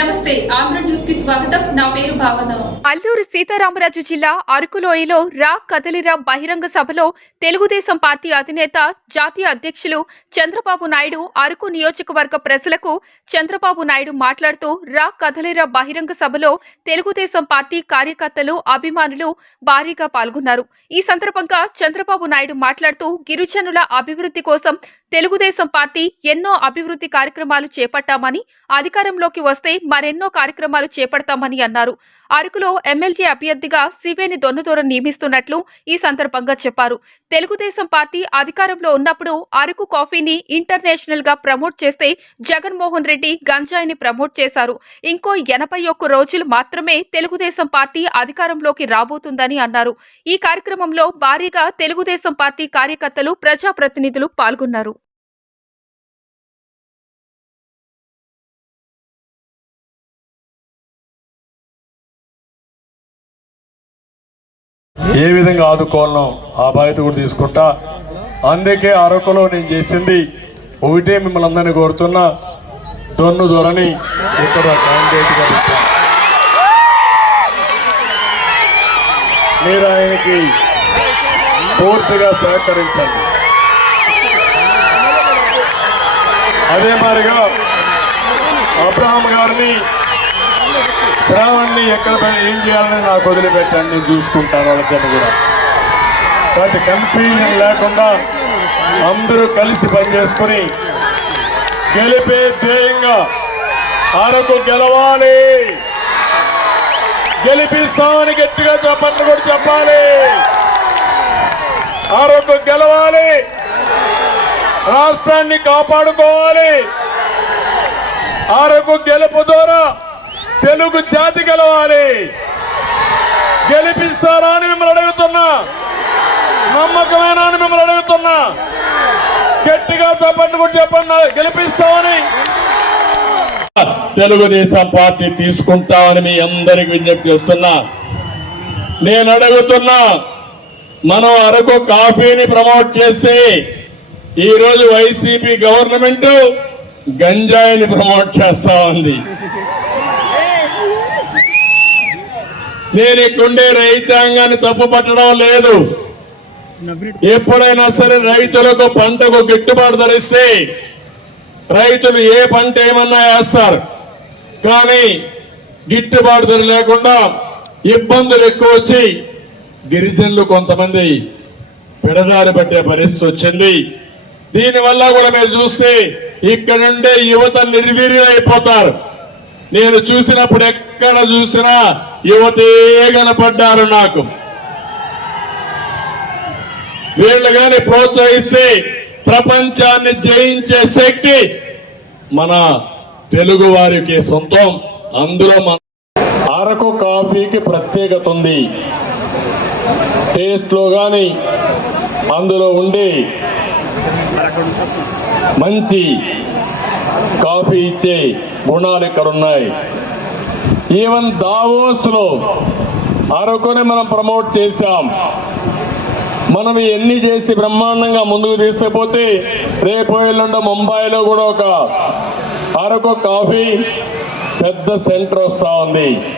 నమస్తే ఆంధ్ర న్యూస్కి స్వాగతం. నా పేరు భావన. అల్లూరు సీతారామరాజు జిల్లా అరకులోయలో రా కదలిరా బహిరంగ సభలో తెలుగుదేశం పార్టీ అధినేత జాతీయ అధ్యక్షులు చంద్రబాబు నాయుడు అరకు నియోజకవర్గ ప్రజలకు చంద్రబాబు నాయుడు మాట్లాడుతూ రా కదలిరా బహిరంగ సభలో తెలుగుదేశం పార్టీ కార్యకర్తలు అభిమానులు భారీగా పాల్గొన్నారు. ఈ సందర్భంగా చంద్రబాబు నాయుడు మాట్లాడుతూ గిరిజనుల అభివృద్ధి కోసం తెలుగుదేశం పార్టీ ఎన్నో అభివృద్ధి కార్యక్రమాలు చేపట్టామని అధికారంలోకి వస్తే మరెన్నో కార్యక్రమాలు చేపడతామని అన్నారు. అరకులో ఎమ్మెల్యే అభ్యర్థిగా సిబిఐని దొన్నుదూరం నియమిస్తున్నట్లు ఈ సందర్భంగా చెప్పారు. తెలుగుదేశం పార్టీ అధికారంలో ఉన్నప్పుడు అరకు కాఫీని ఇంటర్నేషనల్గా ప్రమోట్ చేస్తే జగన్మోహన్ రెడ్డి గంజాయిని ప్రమోట్ చేశారు. ఇంకో ఎనభై ఒక్క రోజులు మాత్రమే తెలుగుదేశం పార్టీ అధికారంలోకి రాబోతుందని అన్నారు. ఈ కార్యక్రమంలో భారీగా తెలుగుదేశం పార్టీ కార్యకర్తలు ప్రజాప్రతినిధులు పాల్గొన్నారు. ఏ విధంగా ఆదుకోవాలనో ఆ బాధ్యత కూడా తీసుకుంటా. అందుకే అరకులో నేను చేసింది ఒకటే మిమ్మల్ని అందరినీ కోరుతున్నా. దొన్ను దొరని ఇక్కడ క్యాండిడేట్ మీరు ఆయనకి పూర్తిగా సహకరించండి. అదే మాదిరిగా అబ్రహాం గారిని ఎక్కడ పై- ఏం చేయాలని నాకు వదిలిపెట్టండి నేను చూసుకుంటాను వాళ్ళిద్దరిని కూడా. కాబట్టి కన్ఫ్యూజన్ లేకుండా అందరూ కలిసి పనిచేసుకుని గెలిపే ధ్యేయంగా అరకు గెలవాలి. గెలిపిస్తామని గట్టిగా చెప్పండి కూడా చెప్పాలి. అరకు గెలవాలి. రాష్ట్రాన్ని కాపాడుకోవాలి. అరకు గెలుపు ద్వారా తెలుగు జాతి గెలవాలి. గెలిపిస్తారా అని మిమ్మల్ని అడుగుతున్నా. నమ్మకమేనా అని మిమ్మల్ని అడుగుతున్నా. గట్టిగా చెప్పండి కూడా చెప్పండి. గెలిపిస్తామని. తెలుగుదేశం పార్టీ తీసుకుంటామని మీ అందరికి విజ్ఞప్తి చేస్తున్నా. నేను అడుగుతున్నా మనం అరకు కాఫీని ప్రమోట్ చేసి ఈరోజు వైసీపీ గవర్నమెంట్ గంజాయిని ప్రమోట్ చేస్తా ఉంది. నేను ఇక్కడుండే రైతాంగాన్ని తప్పు పట్టడం లేదు. ఎప్పుడైనా సరే రైతులకు పంటకు గిట్టుబాటు ధరిస్తే రైతులు ఏ పంట ఏమన్నా వేస్తారు. కానీ గిట్టుబాటు ధర లేకుండా ఇబ్బందులు ఎక్కువ వచ్చి గిరిజనులు కొంతమంది పెడదారి పట్టే పరిస్థితి వచ్చింది. దీనివల్ల కూడా మీరు చూస్తే ఇక్కడ నుండే యువత నిర్వీర్యం అయిపోతారు. నేను చూసినప్పుడు ఎక్కడ చూసినా యువతే కనపడ్డారు నాకు. వీళ్ళు కానీ ప్రోత్సహిస్తే ప్రపంచాన్ని జయించే శక్తి మన తెలుగు వారికి సొంతం. అందులో మన అరకు కాఫీకి ప్రత్యేకత ఉంది. టేస్ట్లో గాని అందులో ఉండే మంచి కాఫీ ఇచ్చే గుణాలు ఇక్కడ ఉన్నాయి ఈవెన్ దావోస్లో అరకుని మనం ప్రమోట్ చేశాం. మనం ఎన్ని చేసి బ్రహ్మాండంగా ముందుకు తీసుకుపోతే రేపు ఎల్లుండ ముంబైలో కూడా ఒక అరకు కాఫీ పెద్ద సెంటర్ వస్తూ ఉంది.